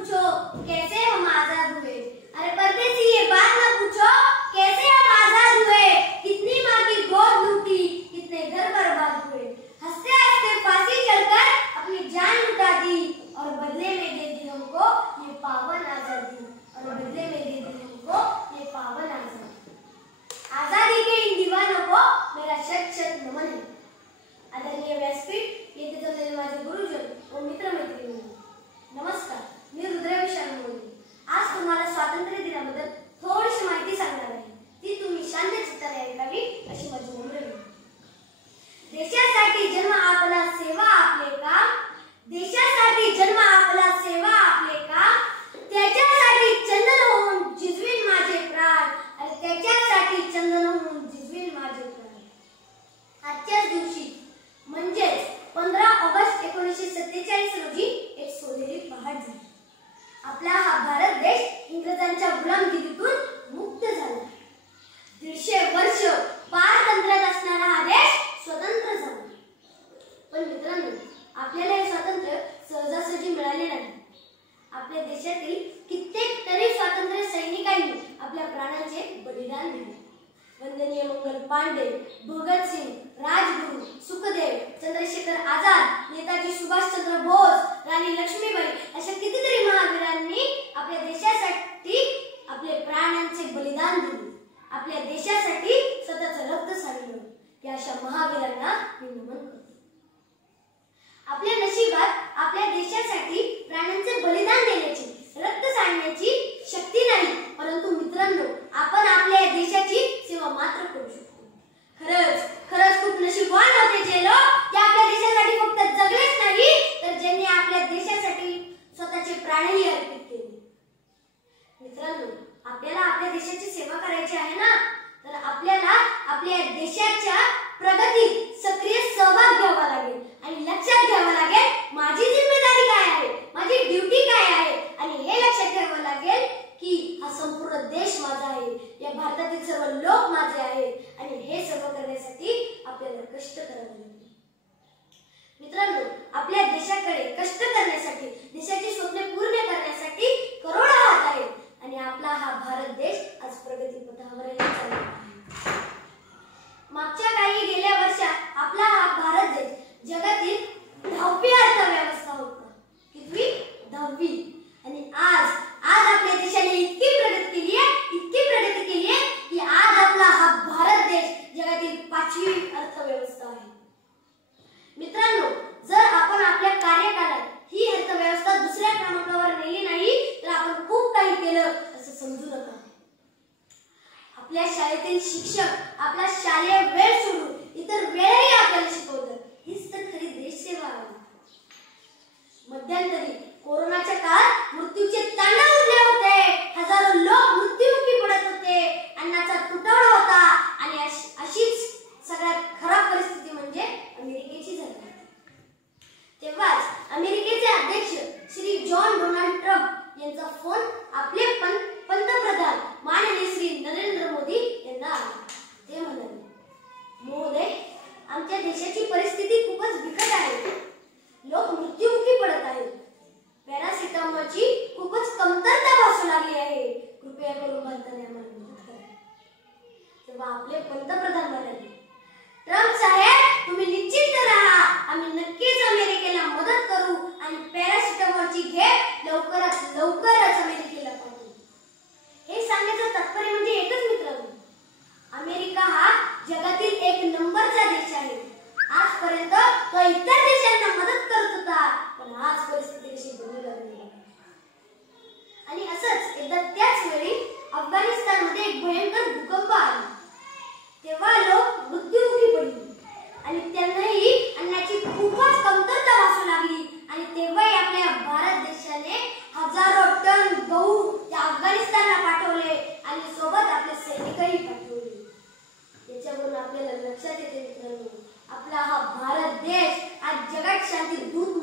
पूछो कैसे हम आजाद हुए। अरे परदेसी ये बात न पूछो कैसे हम आजाद हुए। कितनी माँ की गोद लूटी, कितने घर बर्बाद हुए। हंसते हंसते फांसी चढ़कर अपनी जान लुटा दी और बदले में दे दी हमको ये पावन आजादी। और बदले में दे दी हमको ये पावन आजादी। आजादी के इन दीवानों को मेरा शत शत नमन है। आदरणीय व्यासपीठ, येथे जमलेले माझे गुरुजन व मित्र मैत्रिणी, नमस्कार. मी रुद्र विशाल मोदी. आज तुम्हाला स्वातंत्र्य दिनाबद्दल थोडीशी माहिती सांगणार आहे. ती तुम्ही शांत चित्ताने ऐकावी अशी माझी नम्र विनंती. देशासाठी जन्म आपला सेवा आपले काम. देशासाठी जन्म आपला सेवा आपले काम. त्याच्यासाठी चंदन होऊन जिजवीन माझे प्राण. आणि त्याच्यासाठी चंदन होऊन जिजवीन माझे प्राण. आजच्याच दिवशी म्हणजेच 15 ऑगस्ट 1947 रोजी एक सोनेरी पहाट झाली. आपला हा भारत देश इंग्रजांच्या गुलामगिरीतून मुक्त झाला. 150 वर्ष पारतंत्र्यात असणारा हा देश स्वतंत्र झाला. पण मित्रांनो, आपल्याला हे स्वातंत्र्य सहजासहजी मिळाले नाही. आपल्या देशातील कित्येक तरी स्वातंत्र्य सैनिकांनी आपल्या प्राणांचे बलिदान दिले. वंदनीय मंगल पांडे, भगतसिंग, राजगुरू, सुखदेव, चंद्रशेखर आझाद, नेताजी सुभाषचंद्र बोस, राणी लक्ष्मीबाई अशा कितीतरी महावीरांनी आपल्या देशासाठी आपले प्राणांचे बलिदान दिले. आपल्या देशासाठी स्वतःचं रक्त सांडलं. या अशा महावीरांना मी नमन करतो. आपल्या नशिबात आपल्या देशासाठी प्राणांचे बलिदान देण्याची, रक्त सांडण्याची शक्ती नाही, परंतु मित्रांनो, आपण आपल्या देशाची सेवा मात्र करू शकतो. खरंच खूप नशीबवान होते जे लोक आपल्या देशासाठी फक्त जगलेच नाही, तर ज्यांनी आपल्या देशासाठी स्वतःचे प्राणही अर्पित केले. मित्रांनो, आपल्याला आपल्या देशाची सेवा करायची आहे ना, तर आपल्याला आपल्या देशाच्या प्रगतीत सक्रिय सहभाग घ्यावा लागेल. आणि लक्षात घ्यावं लागेल माझी जिम्मेदारी काय आहे, माझी ड्युटी काय आहे. आणि हे लक्षात घ्यावं लागेल की हा संपूर्ण देश माझा आहे, या भारतातील सर्व लोक माझे आहेत. आणि हे सर्व करण्यासाठी आपल्याला कष्ट करावे लागेल. मित्रांनो, आपल्या देशाकडे कष्ट करण्यासाठी, देशाची स्वप्ने पूर्ण करण्यासाठी करोडो हात आहेत. आणि आपला हा भारत देश आज प्रगतीपथावरही चालला आहे. मागच्या काही गेल्या वर्षात आपला हा भारत देश जगातील 10वी अर्थव्यवस्था होता. कितवी? 10वी. आणि आज आपल्या देशाने इतकी प्रगती केली आहे की आज आपला हा भारत देश जगातील 5वी अर्थव्यवस्था आहे. मित्रांनो, जर आपण आपल्या कार्यकाळात ही अर्थव्यवस्था दुसऱ्या क्रमांकावर नेली नाही, तर आपण खूप काही केलं असं समजू नका. आपल्या शाळेतील शिक्षक आपला शालेय वेळ सोडून इतर वेळही आपल्याला शिकवतात. हीच तर खरी देशसेवा आहे. मध्यंतरी कोरोनाच्या काळात मृत्यूचे तांडव उडले होते. हजारो लोक मृत्युमुखी पडत होते. अन्नाचा तुटवडा होता. आणि अशीच सगळ्यात खराब परिस्थिती म्हणजे अमेरिकेची झाली. तेव्हाच अमेरिकेचे अध्यक्ष श्री जॉन डोनाल्ड ट्रम्प यांचा फोन आपले पंतप्रधान माननीय श्री नरेंद्र मोदी यांना आला. ते म्हणाले, महोदय, आमच्या देशाची परिस्थिती खूपच बिकट आहे. लोक मृत्युमुखी पडत आहेत. पॅरासिटामॉलची खूपच कमतरता भासू लागली आहे. कृपया करून भारताने आम्हाला मदत करा. तेव्हा आपले पंतप्रधान म्हणाले, ट्रम्प साहेब, तुम्ही निश्चिंत राहा. आम्ही नक्कीच अमेरिकेला मदत करू आणि पॅरासिटामॉलची घेत लवकरच अमेरिकेला पाठवू. हे सांगण्याचं तात्पर्य म्हणजे एकच मित्रांनो, अमेरिका हा जगातील 1 नंबरचा देश आहे. आजपर्यंत तो इतर देशांना मदत करत होता, पण आज परिस्थिती कशी बदलू लागली. आणि असंच एकदा त्याच वेळी अफगाणिस्तानमध्ये एक भयंकर भूकंप आला. तेव्हा लोक मृत्युमुखी पडली आणि त्यांनाही अन्नाची खूपच कमतरता भासू लागली. आणि तेव्हाही आपल्या भारत देशाने हजारो टन गहू त्या अफगाणिस्तानला पाठवले आणि सोबत आपले सैनिकही पाठवले. याच्यावरून आपल्याला लक्षात येते मित्रांनो, आपला हा भारत देश आज जगात शांती दूत